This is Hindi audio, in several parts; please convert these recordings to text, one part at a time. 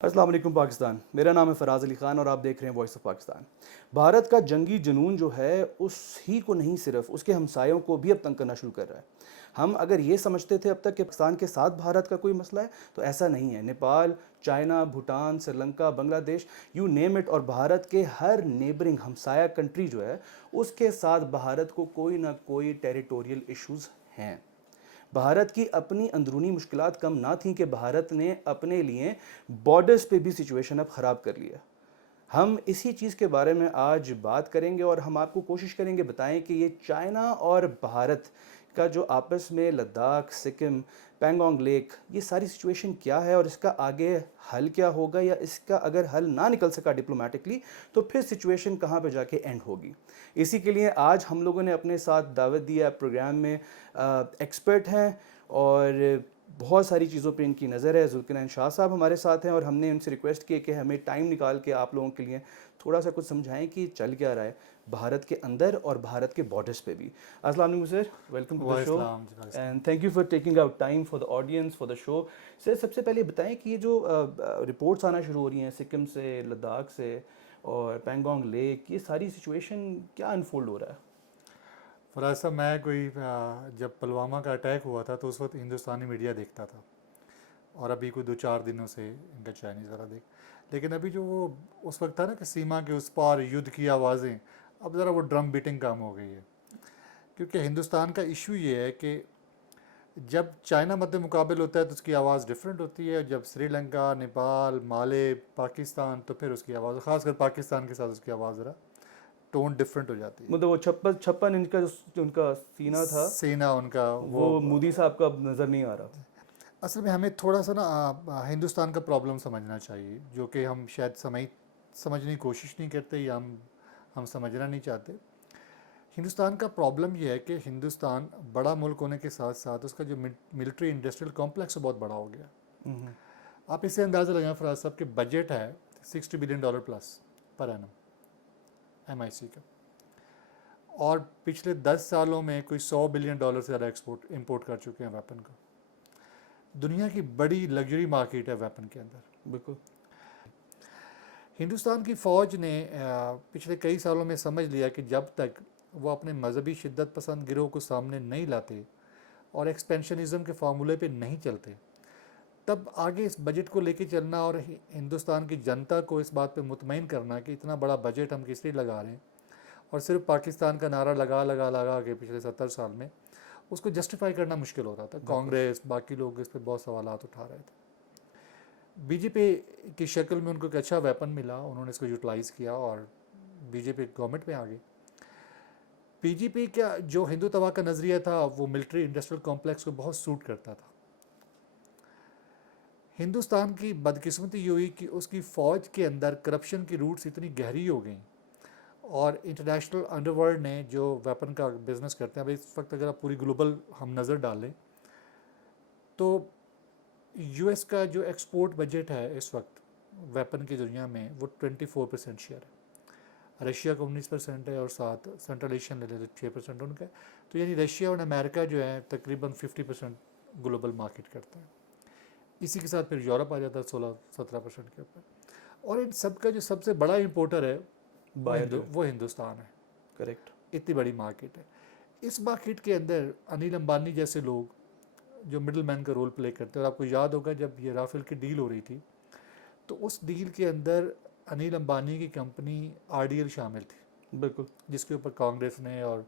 अस्सलाम वालेकुम पाकिस्तान। मेरा नाम है फ़राज़ अली ख़ान और आप देख रहे हैं वॉइस ऑफ पाकिस्तान। भारत का जंगी जुनून जो है उस ही को नहीं, सिर्फ उसके हमसायों को भी अब तंग करना शुरू कर रहा है। हम अगर ये समझते थे अब तक कि पाकिस्तान के साथ भारत का कोई मसला है, तो ऐसा नहीं है। Nepal, China, Bhutan, Sri Lanka, Bangladesh, you name it, और भारत के हर नेबरिंग हमसाया कंट्री जो है उसके साथ भारत को कोई ना कोई टेरिटोरियल इश्यूज़ हैं। भारत की अपनी अंदरूनी मुश्किलात कम ना थी कि भारत ने अपने लिए बॉर्डर्स पे भी सिचुएशन अब ख़राब कर लिया। हम इसी चीज़ के बारे में आज बात करेंगे और हम आपको कोशिश करेंगे बताएं कि ये चाइना और भारत का जो आपस में लद्दाख, सिक्किम, पैंगोंग लेक, ये सारी सिचुएशन क्या है और इसका आगे हल क्या होगा, या इसका अगर हल ना निकल सका डिप्लोमेटिकली तो फिर सिचुएशन कहाँ पे जाके एंड होगी। इसी के लिए आज हम लोगों ने अपने साथ दावत दी है। प्रोग्राम में एक्सपर्ट हैं और बहुत सारी चीज़ों पे इनकी नज़र है। जुल्करनैन शाह साहब हमारे साथ हैं और हमने उनसे रिक्वेस्ट की कि हमें टाइम निकाल के आप लोगों के लिए थोड़ा सा कुछ समझाएं कि चल क्या रहा है भारत के अंदर और भारत के बॉर्डर्स पे भी। अस्सलाम वालेकुम sir, welcome to the show वाइसलाम जी वाइसलाम। And thank you for taking out time for the audience for the show. Sir, सबसे पहले बताएं कि ये जो रिपोर्ट्स आना शुरू हो रही हैं सिक्किम से, लद्दाख से और पैंगोंग लेक, ये सारी सिचुएशन क्या अनफोल्ड हो रहा है? फराज साहब, मैं जब पुलवामा का अटैक हुआ था तो उस वक्त हिंदुस्तानी मीडिया देखता था, और अभी कोई 2-4 दिनों से इनका चाइनीज़ वाला देख। लेकिन अभी जो वो उस वक्त था ना कि सीमा के उस पार युद्ध की आवाज़ें, अब ज़रा वो ड्रम बीटिंग कम हो गई है। क्योंकि हिंदुस्तान का इशू ये है कि जब चाइना मद्दे मुकाबिल होता है तो उसकी आवाज़ डिफरेंट होती है, जब श्रीलंका, नेपाल, माले, पाकिस्तान, तो फिर उसकी आवाज़, ख़ासकर पाकिस्तान के साथ उसकी आवाज़ ज़रा टोन डिफरेंट हो जाती है। मतलब वो छप्पन छप्पन इंच का जो उनका सीना था, सेना उनका वो मोदी साहब का अब नज़र नहीं आ रहा। असल में हमें थोड़ा सा ना हिंदुस्तान का प्रॉब्लम समझना चाहिए, जो कि हम शायद समझने की कोशिश नहीं करते, या हम समझना नहीं चाहते। हिंदुस्तान का प्रॉब्लम यह है कि हिंदुस्तान बड़ा मुल्क होने के साथ साथ उसका जो मिलिट्री इंडस्ट्रियल कॉम्प्लेक्स है बहुत बड़ा हो गया। हम्म। आप इससे अंदाज़ा लगाएं फराज साहब कि बजट है $60 billion plus per annum MIC का, और पिछले 10 सालों में कोई $100 बिलियन से ज़्यादा एक्सपोर्ट इंपोर्ट कर चुके हैं वेपन का। दुनिया की बड़ी लग्जरी मार्केट है वेपन के अंदर। बिल्कुल। हिंदुस्तान की फ़ौज ने पिछले कई सालों में समझ लिया कि जब तक वो अपने मजहबी शिद्दत पसंद गिरोह को सामने नहीं लाते और एक्सपेंशनिज़म के फार्मूले पे नहीं चलते, तब आगे इस बजट को लेके चलना और हिंदुस्तान की जनता को इस बात पे मुतमईन करना कि इतना बड़ा बजट हम किस लिए लगा रहे हैं, और सिर्फ पाकिस्तान का नारा लगा लगा लगा के पिछले 70 साल में उसको जस्टिफाई करना मुश्किल हो रहा था। कांग्रेस, बाकी लोग इस पर बहुत सवालात उठा रहे थे। बीजेपी की शक्ल में उनको एक अच्छा वेपन मिला, उन्होंने इसको यूटिलाइज़ किया और बीजेपी गवर्नमेंट में आ गई। बीजेपी का जो हिंदुत्व का नज़रिया था वो मिलिट्री इंडस्ट्रियल कॉम्प्लेक्स को बहुत सूट करता था। हिंदुस्तान की बदकिस्मती ये हुई कि उसकी फ़ौज के अंदर करप्शन की रूट्स इतनी गहरी हो गई, और इंटरनेशनल अंडरवर्ल्ड ने जो वेपन का बिज़नेस करते हैं, अब इस वक्त अगर आप पूरी ग्लोबल हम नज़र डालें तो US का जो एक्सपोर्ट बजट है इस वक्त वेपन की दुनिया में वो 24% शेयर है। रशिया का 19% है, और साथ सेंट्रल एशियन ले लेते 6% उनका है। तो यानी रशिया और अमेरिका जो है तकरीबन 50% ग्लोबल मार्केट करता है। इसी के साथ फिर यूरोप आ जाता है 16-17% के ऊपर। और इन सब का जो सबसे बड़ा इंपोर्टर है बायर जो है। वो हिंदुस्तान है। करेक्ट। इतनी बड़ी मार्केट है। इस मार्केट के अंदर अनिल अंबानी जैसे लोग जो मिडिल मैन का रोल प्ले करते हैं, और आपको याद होगा जब ये राफेल की डील हो रही थी तो उस डील के अंदर अनिल अंबानी की कंपनी RDL शामिल थी, बिल्कुल। जिसके ऊपर कांग्रेस ने और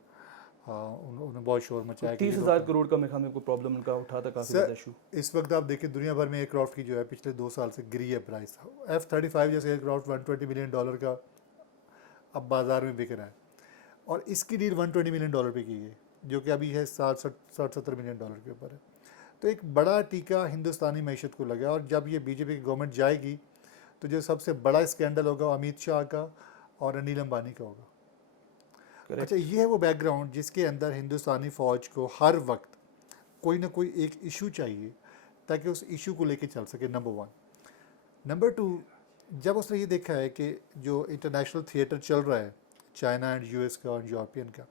उन्होंने बहुत शोर मचाया कि ये तीस लोग हजार करोड़ का मेरे को प्रॉब्लम उनका उठा था, काफ़ी ज़्यादा सर, इशू। इस वक्त आप देखिए दुनिया भर में एयरक्राफ्ट की जो है पिछले 2 साल से गिरी है प्राइस। F-35 जैसे एयरक्राफ्ट $120 मिलियन का अब बाज़ार में बिक रहा है, और इसकी डील $120 मिलियन पे की है, जो कि अभी है 60-70 मिलियन के ऊपर है। तो एक बड़ा टीका हिंदुस्तानी मैशत को लगा, और जब ये बीजेपी की गवर्नमेंट जाएगी तो जो सबसे बड़ा स्कैंडल होगा वो अमित शाह का और अनिल अंबानी का होगा। अच्छा, करेक्ट। ये है वो बैकग्राउंड जिसके अंदर हिंदुस्तानी फ़ौज को हर वक्त कोई ना कोई एक इशू चाहिए ताकि उस इशू को लेके चल सके, नंबर 1। नंबर 2, जब उसने ये देखा है कि जो इंटरनेशनल थिएटर चल रहा है चाइना एंड US का और यूरोपियन का,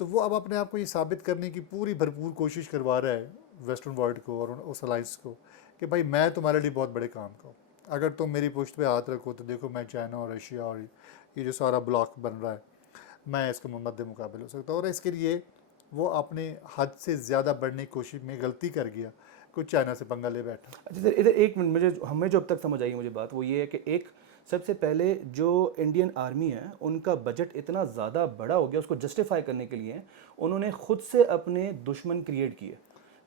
तो वो अब अपने आप को ये साबित करने की पूरी भरपूर कोशिश करवा रहा है वेस्टर्न वर्ल्ड को और उस अलाइंस को कि भाई मैं तुम्हारे लिए बहुत बड़े काम का हूँ। अगर तुम मेरी पुश्त पे हाथ रखो तो देखो मैं चाइना और रशिया और ये जो सारा ब्लॉक बन रहा है मैं इसके मद्दे मुकाबले हो सकता हूँ। और इसके लिए वो अपने हद से ज़्यादा बढ़ने की कोशिश में गलती कर गया, कुछ चाइना से पंगा ले बैठा। अच्छा सर, इधर एक मिनट, मुझे हमें जो अब तक समझ आई मुझे बात वो ये है कि एक सबसे पहले जो इंडियन आर्मी है उनका बजट इतना ज़्यादा बड़ा हो गया, उसको जस्टिफाई करने के लिए उन्होंने खुद से अपने दुश्मन क्रिएट किए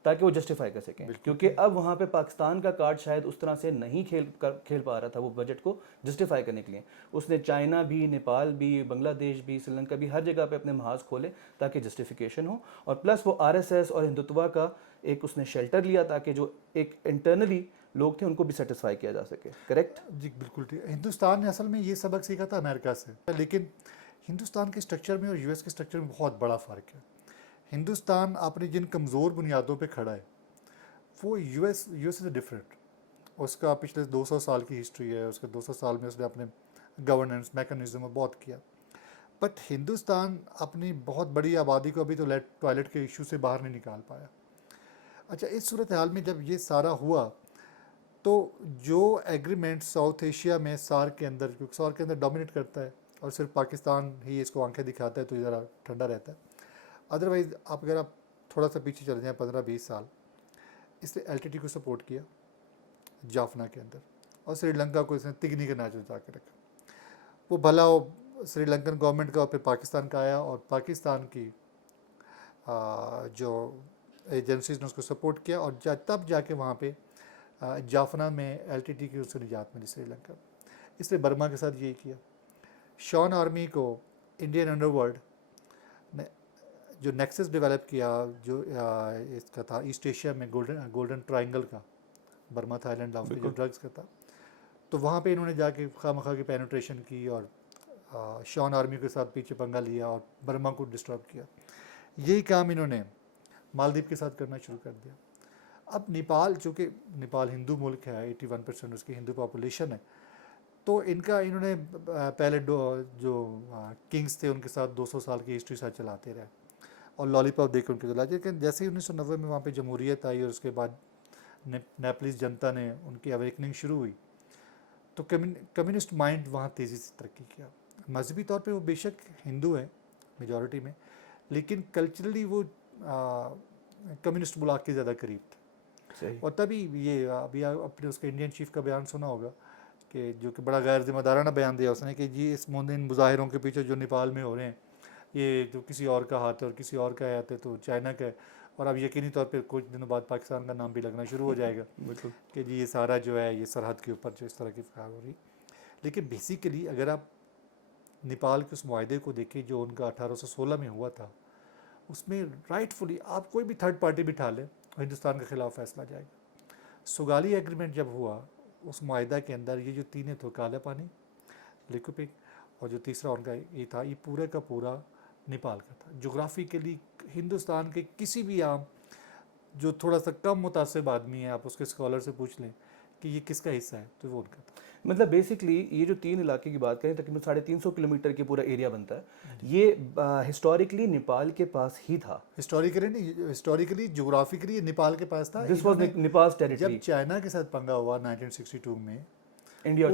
ताकि वो जस्टिफाई कर सकें, क्योंकि अब वहाँ पे पाकिस्तान का कार्ड शायद उस तरह से नहीं खेल पा रहा था वो बजट को जस्टिफाई करने के लिए। उसने चाइना भी, नेपाल भी, बांग्लादेश भी, श्रीलंका भी, हर जगह पे अपने महाज खोले ताकि जस्टिफिकेशन हो, और प्लस वो आरएसएस और हिंदुत्व का एक उसने शेल्टर लिया ताकि जो एक इंटरनली लोग थे उनको भी सेटिस्फाई किया जा सके। करेक्ट जी बिल्कुल ठीक। हिंदुस्तान ने असल में ये सबक सीखा था अमेरिका से, लेकिन हिंदुस्तान के स्ट्रक्चर में और यूएस के स्ट्रक्चर में बहुत बड़ा फ़र्क है। हिंदुस्तान अपनी जिन कमज़ोर बुनियादों पे खड़ा है वो यूएस से डिफरेंट। उसका पिछले 200 साल की हिस्ट्री है, उसके 200 साल में उसने अपने गवर्नेंस मैकेनिज्म बहुत किया। बट हिंदुस्तान अपनी बहुत बड़ी आबादी को अभी तो टॉयलेट के इशू से बाहर नहीं निकाल पाया। अच्छा, इस सूरत हाल में जब ये सारा हुआ तो जो एग्रीमेंट साउथ एशिया में सार्क के अंदर, क्योंकि सार्क के अंदर डोमिनेट करता है और सिर्फ पाकिस्तान ही इसको आंखें दिखाता है तो ज़रा ठंडा रहता है। अदरवाइज़ अगर आप थोड़ा सा पीछे चले जाएँ 15-20 साल, इसने एलटीटी को सपोर्ट किया जाफना के अंदर, और श्रीलंका को इसने तिगनी के नाच उठा के रखा। वो भला वो श्रीलंकन गवर्नमेंट का और फिर पाकिस्तान का आया, और पाकिस्तान की जो एजेंसीज ने उसको सपोर्ट किया, और तब जाके वहाँ पे जाफना में एलटीटी की उसको निजात मिली श्रीलंका। इसने बर्मा के साथ यही किया। शॉन आर्मी को इंडियन अंडरवर्ल्ड ने जो नेक्सस डेवलप किया, जो इसका था ईस्ट एशिया में गोल्डन ट्रायंगल का, बर्मा थाईलैंड लाओस के जो ड्रग्स का था, तो वहाँ पे इन्होंने जाके खामखा की पेनिट्रेशन की और शॉन आर्मी के साथ पीछे पंगा लिया और बर्मा को डिस्टर्ब किया। यही काम इन्होंने मालदीव के साथ करना शुरू कर दिया। अब नेपाल, चूँकि नेपाल हिंदू मुल्क है, 81% उसकी हिंदू पॉपुलेशन है, तो इन्होंने पहले जो किंग्स थे उनके साथ 200 साल की हिस्ट्री साथ चलाते रहे और लॉलीपॉप देकर उनके चला। लेकिन जैसे ही 1990 में वहाँ पे जमहूरियत आई और उसके बाद नेपलीस जनता ने उनकी अवेकनिंग शुरू हुई, तो कम्युनिस्ट माइंड वहाँ तेज़ी से तरक्की किया। मजहबी तौर पे वो बेशक हिंदू है मेजॉरिटी में, लेकिन कल्चरली वो कम्युनिस्ट ब्लॉक के ज़्यादा करीब थे। और तभी ये अभी अपने उसके इंडियन चीफ का बयान सुना होगा कि जो कि बड़ा गैर जिम्मेदाराना बयान दिया उसने कि जी इस इन मुजाहिरों के पीछे जो नेपाल में हो रहे हैं ये जो किसी और का हाथ है और किसी और का हाथ है तो चाइना का है, और अब यकीनी तौर पे कुछ दिनों बाद पाकिस्तान का नाम भी लगना शुरू हो जाएगा कि जी ये सारा जो है ये सरहद के ऊपर जो इस तरह की फ़िक्र हो रही। लेकिन बेसिकली अगर आप नेपाल के उस मुआहदे को देखें जो उनका 1816 में हुआ था, उसमें राइटफुली आप कोई भी थर्ड पार्टी बिठा लें हिंदुस्तान के ख़िलाफ़ फैसला जाएगा। सुगाली एग्रीमेंट जब हुआ उस मुआहदा के अंदर ये जो तीन तो काला पानी, लिक्विपिक और जो तीसरा उनका ये था, ये पूरे का पूरा नेपाल का था। जोग्राफिकली हिंदुस्तान के किसी भी आम जो थोड़ा सा कम मुतासिब आदमी है, आप उसके स्कॉलर से पूछ लें कि ये किसका हिस्सा है, तो वो उनका था। मतलब बेसिकली ये जो 3 इलाके की बात करें तकरीबन 350 किलोमीटर की पूरा एरिया बनता है, ये हिस्टोरिकली नेपाल के पास ही था। हिस्टोरिकली नहीं, हिस्टोरिकली जोग्राफिकली नेपाल के पास था। This was Nepals territory. जब चाइना के साथ पंगा हुआ 1962 में, इंडिया